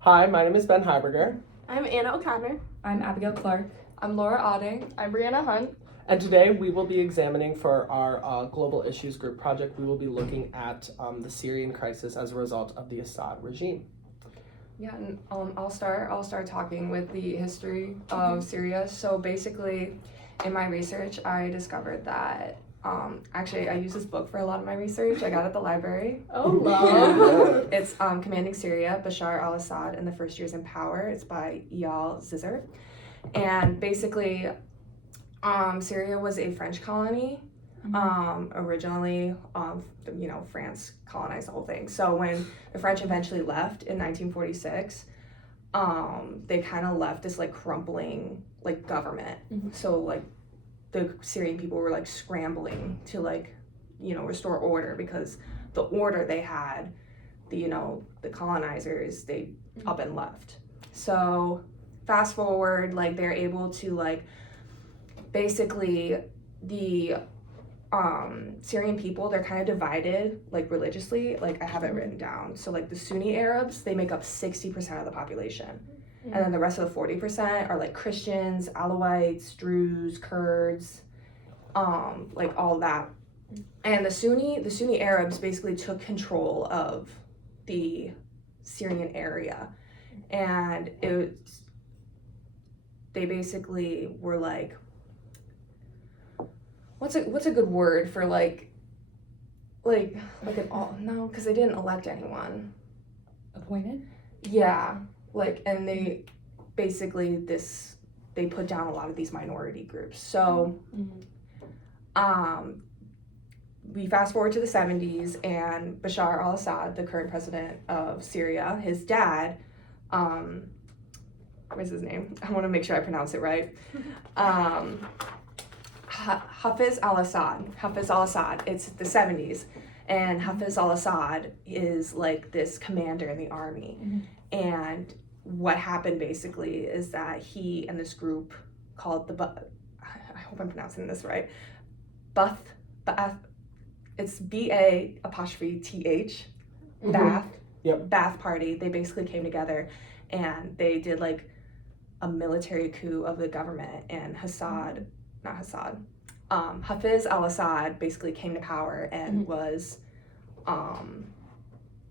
Hi, my name is Ben Heiberger, I'm Anna O'Connor. I'm Abigail Clark. I'm Laura Odding. I'm Brianna Hunt. and today we will be examining for our Global Issues Group project, we will be looking at the Syrian crisis as a result of the Assad regime. Yeah, and I'll start talking with the history of Syria. So basically, in my research, I discovered that actually I use this book for a lot of my research. I got it at the library. Oh, love. It's Commanding Syria, Bashar al-Assad in the First Years in Power. It's by Eyal Zizzer. And basically, Syria was a French colony. Originally, France colonized the whole thing. So when the French eventually left in 1946, they kind of left this like crumbling like government. So like the Syrian people were like scrambling to like, restore order because the order they had, the colonizers, they up and left. So fast forward, like they're able to like basically the Syrian people, they're kind of divided like religiously. Like I have it written down. So like the Sunni Arabs, they make up 60% of the population. And then the rest of the 40% are like Christians, Alawites, Druze, Kurds, like all that. And the Sunni Arabs basically took control of the Syrian area. And they basically were like, what's a good word for like an all, no, because they didn't elect anyone. Appointed? Yeah, like, and they basically they put down a lot of these minority groups. So we fast forward to the 70s, and Bashar al-Assad, the current president of Syria, his dad, what's his name? I want to make sure I pronounce it right. Hafiz al-Assad, it's the 70s, and Hafiz al-Assad is like this commander in the army. And what happened basically is that he and this group called I hope I'm pronouncing this right, it's B-A''Th, Ba'ath Party. They basically came together and they did like a military coup of the government, and Hafiz al-Assad basically came to power and was,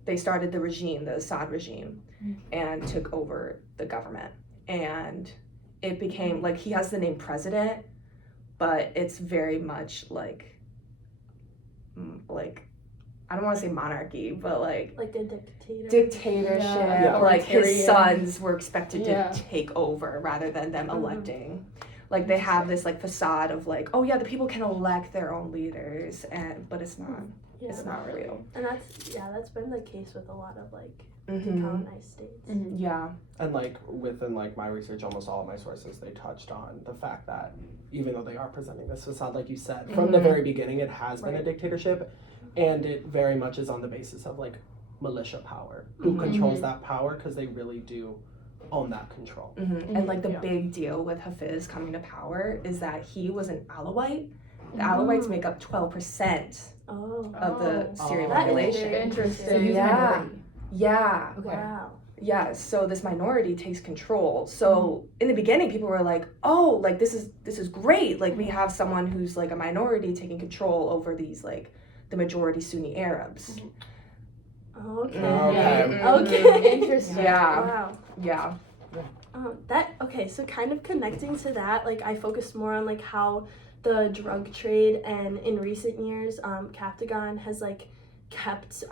they started the regime, the Assad regime, and took over the government. And it became, like, he has the name president, but it's very much like I don't want to say monarchy, but like a dictatorship. Yeah. Like his sons were expected to Yeah. take over rather than them electing. Like they have this like facade of like, oh yeah, the people can elect their own leaders, but it's not. Yeah. It's not real. And that's been the case with a lot of like Mhm. colonized states. Yeah. And like within like my research, almost all of my sources, they touched on the fact that even though they are presenting this facade, like you said, from the very beginning, it has been a dictatorship, and it very much is on the basis of like militia power, who controls that power, because they really do own that control. And like the big deal with Hafiz coming to power is that he was an Alawite. The Alawites make up 12% of the Syrian That is population. very Interesting. Yeah. Okay. Wow. Yeah, so this minority takes control. So in the beginning, people were like, "Oh, like this is great. Like we have someone who's like a minority taking control over these like the majority Sunni Arabs." Okay. Okay. Interesting. Yeah, Wow. yeah. So kind of connecting to that, like I focused more on like how the drug trade, and in recent years, Captagon has like kept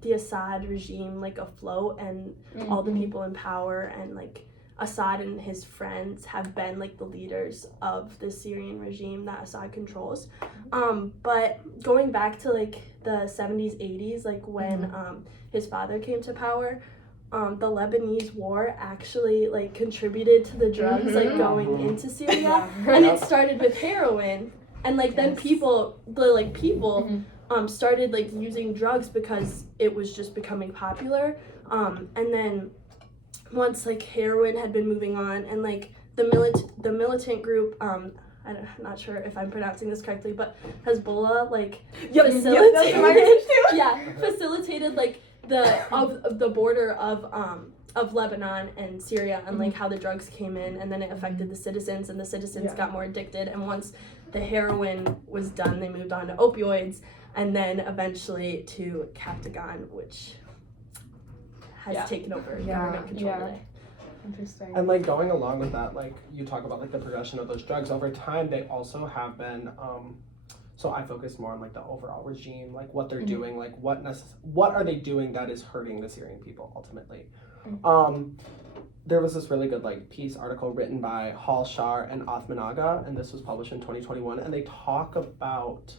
the Assad regime like afloat, and all the people in power, and like Assad and his friends have been like the leaders of the Syrian regime that Assad controls. But going back to like the 70s, 80s, like when his father came to power, the Lebanese war actually like contributed to the drugs like going into Syria, and it started with heroin, and like then people started like using drugs because it was just becoming popular, and then once like heroin had been moving on, and like the militant group, I'm not sure if I'm pronouncing this correctly, but Hezbollah like facilitated like the border of of Lebanon and Syria and like how the drugs came in and then it affected the citizens and the citizens Yeah. got more addicted, and once the heroin was done they moved on to opioids and then eventually to Captagon, which has Yeah. taken over Yeah. government control Yeah. today. Interesting. And like going along with that, like you talk about like the progression of those drugs over time, they also have been so I focus more on like the overall regime, like what they're doing, like what are they doing that is hurting the Syrian people ultimately. There was this really good like piece article written by Hal Shar and Othman Aga, and this was published in 2021, and they talk about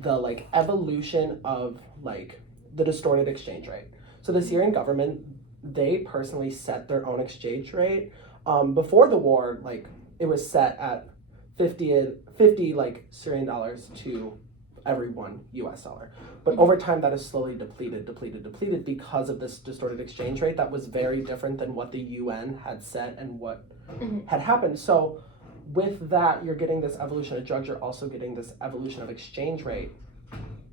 the like evolution of like the distorted exchange rate. So the Syrian government, they personally set their own exchange rate. Before the war, like it was set at 50 like Syrian dollars to every one US dollar. But over time that is slowly depleted because of this distorted exchange rate that was very different than what the UN had set and what had happened. So with that, you're getting this evolution of drugs, you're also getting this evolution of exchange rate.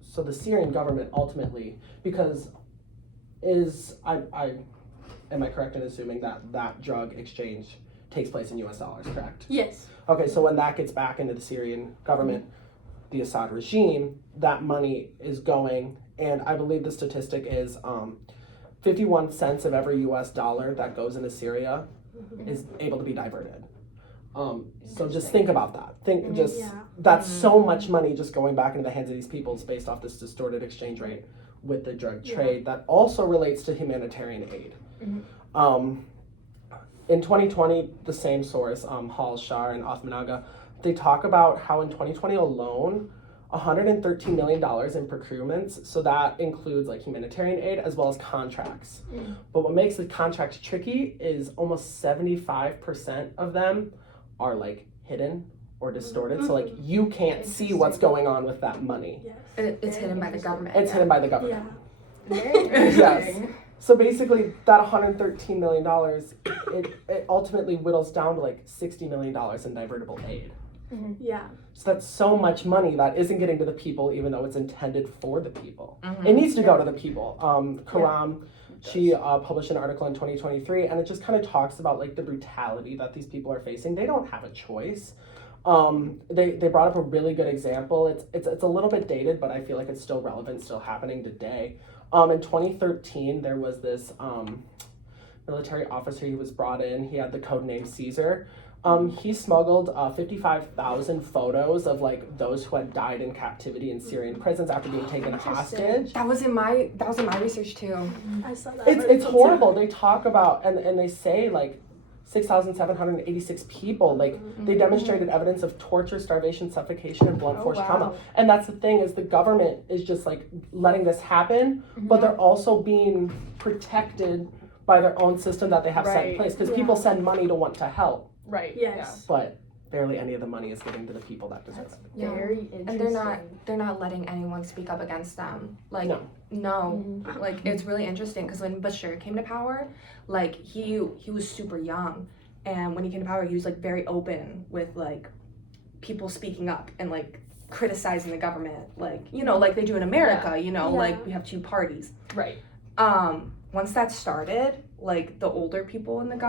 So the Syrian government ultimately, because am I correct in assuming that that drug exchange takes place in US dollars, correct? Yes. Okay, so when that gets back into the Syrian government, the Assad regime, that money is going, and I believe the statistic is 51 cents of every US dollar that goes into Syria is able to be diverted. So just think about that. Yeah. That's so much money just going back into the hands of these peoples based off this distorted exchange rate with the drug trade that also relates to humanitarian aid. In 2020, the same source, Hal Shar and Othman Aga, they talk about how in 2020 alone, $113 million in procurements, so that includes like humanitarian aid as well as contracts. But what makes the contracts tricky is almost 75% of them are like hidden or distorted, so like you can't see what's going on with that money. Yes. It's hidden by the government. It's hidden by the government. Yeah. Very interesting. So basically, that $113 million, it ultimately whittles down to like $60 million in divertible aid. Yeah. So that's so much money that isn't getting to the people, even though it's intended for the people. It needs to go to the people. Karam, she published an article in 2023, and it just kind of talks about like the brutality that these people are facing. They don't have a choice. They brought up a really good example. It's a little bit dated, but I feel like it's still relevant, still happening today. In 2013, there was this military officer. He was brought in. He had the code name Caesar. He smuggled 55,000 photos of like those who had died in captivity in Syrian prisons after being taken hostage. That was in my research too. I saw that. It's article, too. horrible. They talk about and they say like 6,786 people, like they demonstrated evidence of torture, starvation, suffocation, and blunt force trauma. And that's the thing, is the government is just like letting this happen, but they're also being protected by their own system that they have set in place, because people send money to want to help, Right. Yes. but barely any of the money is getting to the people that deserve it. Yeah. Very interesting. And they're not letting anyone speak up against them. Like no. Like it's really interesting because when Bashir came to power, like he was super young, and when he came to power, he was like very open with like people speaking up and like criticizing the government, like like they do in America. Like we have two parties. Right. Once that started, like the older people in the